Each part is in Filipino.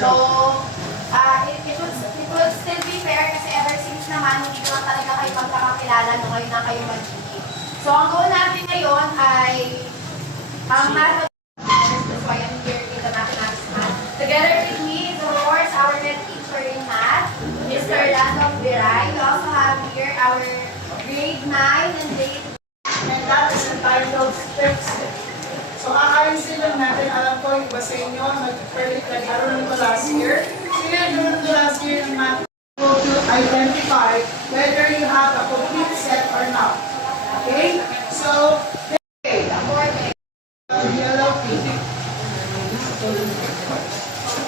So, it would still be fair kasi ever since naman, hindi naman talaga kayo magkakakilala no, ngayon na kayo mag-GG. So, ang goal natin ngayon ay ang mathematics. So, I am here in the mathematics math. Together with me is, of course, our head teacher in math, Mr. Lando Viray. We also have here our grade 9 and grade 10. And that is entitled Fixed. So, aayusin lang natin. Alam ko, iba sa inyo, naglaro nito last year. Sino yung naglaro nito last year ng math? To identify whether you have a complete set or not. Okay? So, yellow pink.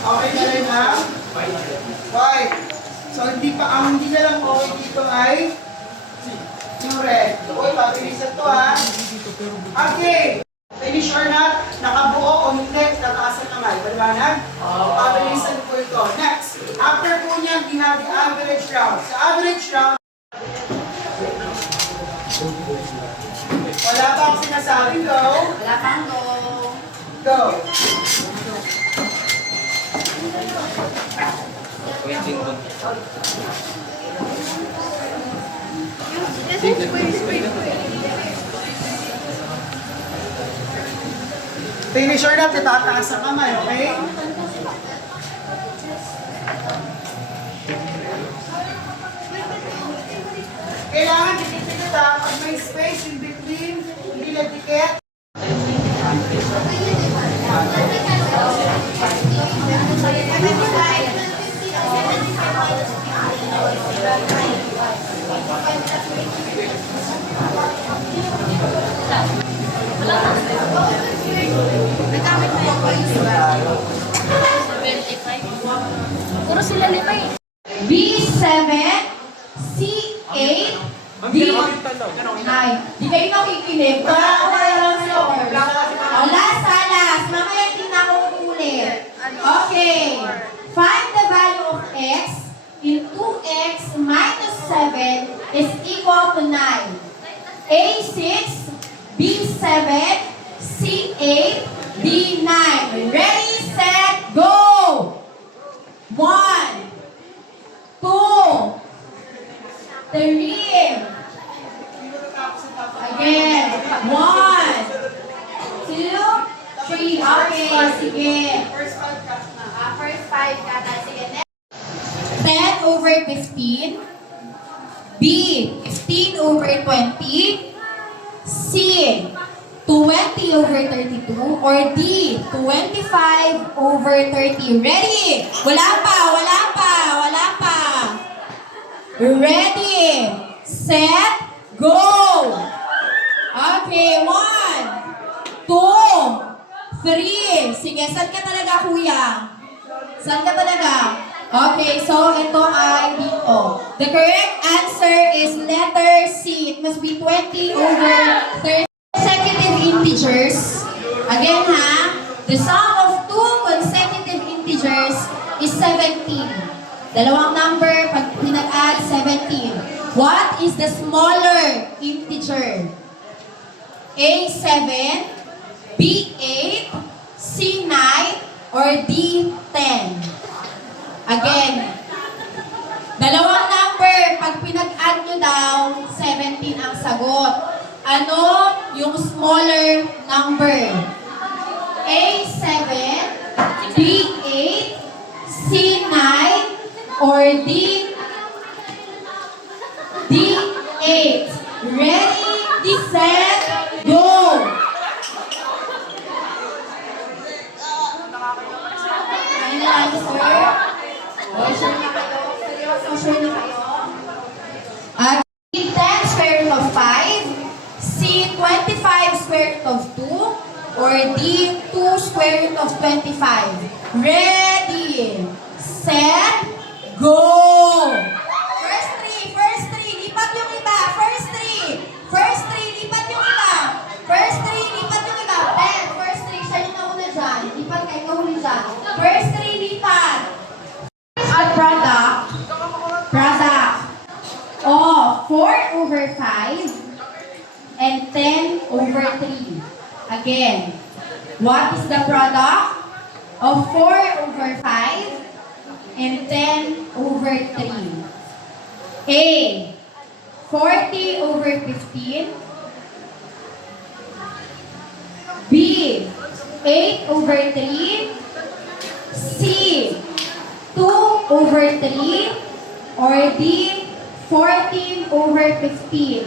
Okay na rin ha? White. So, hindi na lang okay dito ay yung red. Uy, pabilisan to ha. Okay. Finish or not, nakabuo o hindi, tataas ang kamay. Baliwanag? Pabilisan po ito. Next. After po niyan, we have the average round. Sa average round, wala pa akong sinasabi, go. Wala pang go. Go. Finish or not, itataas ang kamay, okay? Kailangan dikit-dikit ha, pag may space in between, hindi na dikit. Puro sila lima eh. B7, C8, D9. Di kayo nakikinig. Last. Mamaya din na ako ulit. Okay. Find the value of x in 2x minus 7 is equal to 9. A6, B7, C8, D9. Ready, set, go! 1, 2, 3. Again. 1, 2, 3. Okay, sige. First five cuts na. First 5 kata. Sige, next. 10 over 15. B, 15 over 20. C, 20 over 32. Or D, 25 over 30. Ready? Wala pa. Ready, set, go! Okay, 1, 2, 3. Sige, saan ka talaga, kuya? Saan ka talaga? Okay, so ito ay dito. The correct answer is letter C. It must be 20 over 30. Consecutive integers. Again ha, the sum of two consecutive integers is 17. Dalawang number, pag pinag-add, 17. What is the smaller integer? A7, B8, C9, or D10? Again, dalawang number, pag pinag-add nyo daw, 17 ang sagot. Ano yung smaller number? A7, B8, C9, or D8? Ready, set, go! Ayun na lang, sir. Sure na kayo? Seryoso, sure na kayo? D10 square root of 5, C 25 square root of 2, or D 2 square root of 25. Ready, set, go! First three, lipat yung iba. First three, lipat yung iba. First three, First three, siya yung nauna dyan. Lipat kayo, kahuli dyan. First three, lipat. At product. Oh, 4 over 5 and 10 over 3. Again, what is the product of 4 over 5 and 10 over 3. A, 40 over 15. B, 8 over 3. C, 2 over 3. Or D, 14 over 15.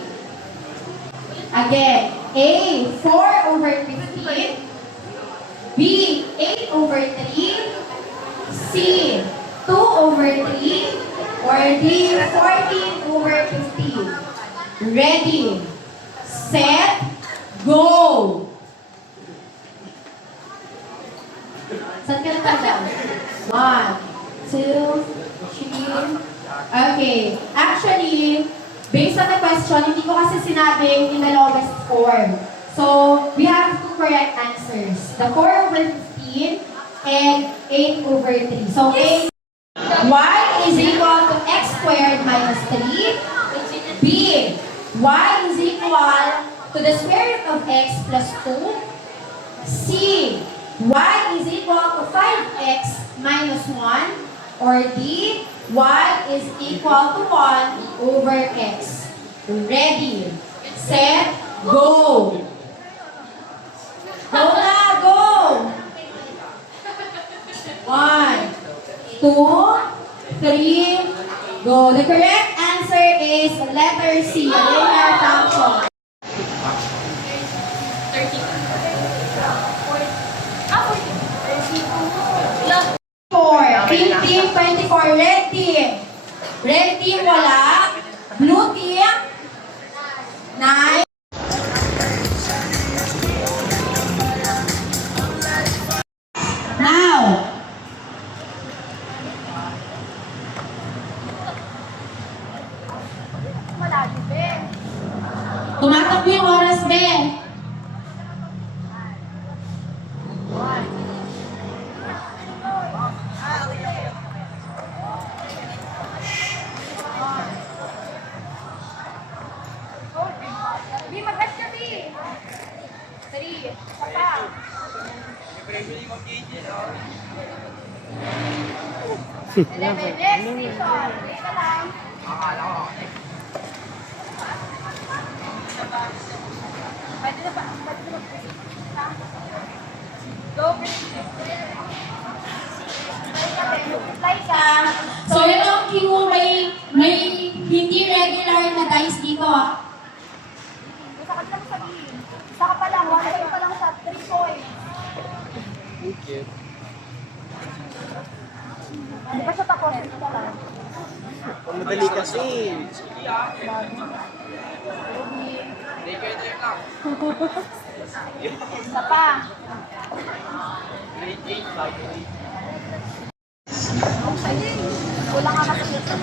Again, A, 4 over 15. B, 8 over 3. C, 2 over 3. Or D, 14 over 15. Ready, set, go! Saan ka na? 1, 2, 3. Okay. Actually, based on the question, hindi ko kasi sinabing in the lowest form. So, we have two correct answers. The 4 over 15 and 8 over 3. So, A, y is equal to x squared minus 3. B, y is equal to the square root of x plus 2. C, y is equal to 5x minus 1. Or D, y is equal to 1 over x. Ready, set, go! Go na, go! 1, 2, 3, go. The correct answer is letter C, linear function. 4, 15, 24, red team. Red team wala. Blue team, 9. Now, tumatakbo yung oras, Ben. Bi, mag-gas ka, Bi. 3. Papa. Next station. Wait ka lang. Pwede na ba? Go, reply ka. So, yun ang kiwo, may hindi regular na dice dito, ah. Gusto ka lang sabihin. Isa ka pa lang. 1 point pa lang sa 3 points. Di ba siya tapos? Ito ka lang. Madali kasi. Isa pa. Kulang nga kasi ito.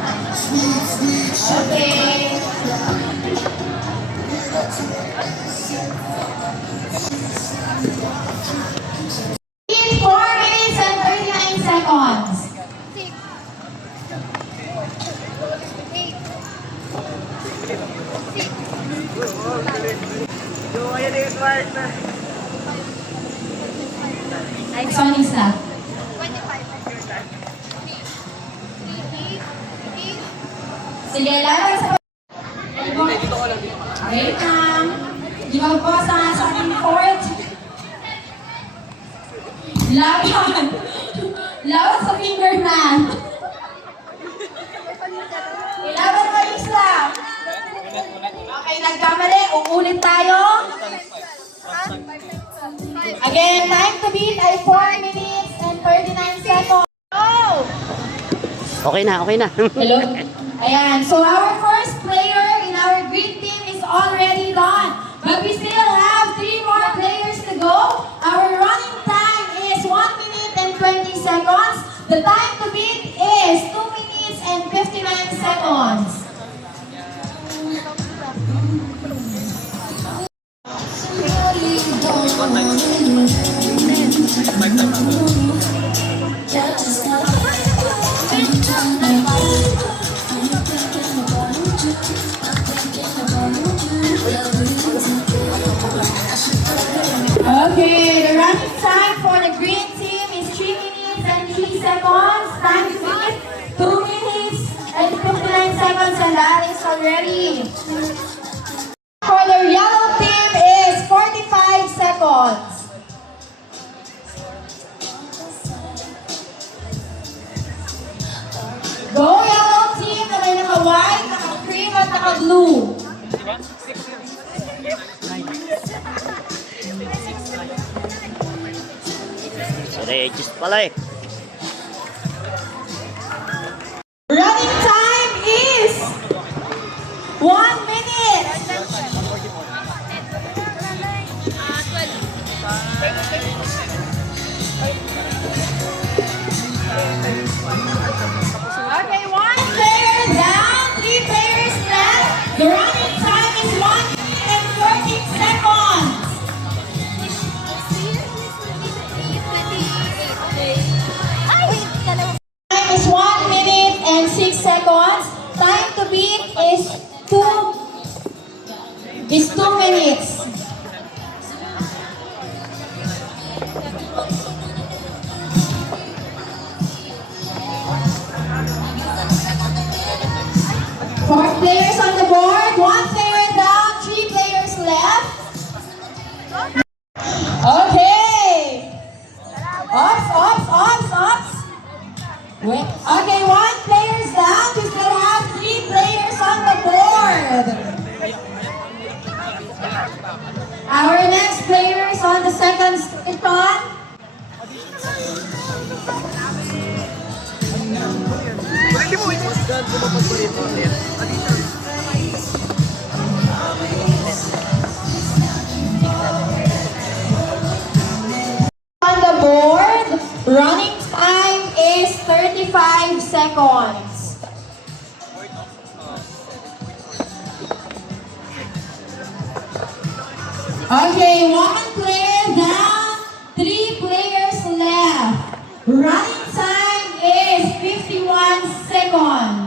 Okay. In 4 minutes and 39 seconds. 6. 8. Yo, ayan yung partner. Sonic stop. 25. Sige, lalagay sa... Wait lang. Di ba po sa ating fourth? Laban. Laban sa finger man. Ilaban mo yung slap. Okay, nagkamali. Uulit tayo. Again, time to beat ay 4 minutes and 39 seconds. Okay na, okay na. Hello? Ayan, so our first player in our green team is already done. But we still have 3 more players to go. Our running time is 1 minute and 20 seconds. The time to beat is 2 minutes and 59 seconds. Okay, the running time for the green team is 3 minutes and 3 seconds. Time to finish blue. Si Regis pala eh. Running time is 1 minute. Okay, 1 player down, 3 players left. The running time is 1 minute and 14 seconds. Time is 1 minute and 6 seconds. Time to beat is 2 minutes. Four players on the board, 1 player down, 3 players left. Okay. Ops. Wait. Okay, 1 player's down. We still have 3 players on the board. Our next player is on the second station. On the board, running time is 35 seconds. Okay, 1 player down, 3 players left. Running time is 51 seconds.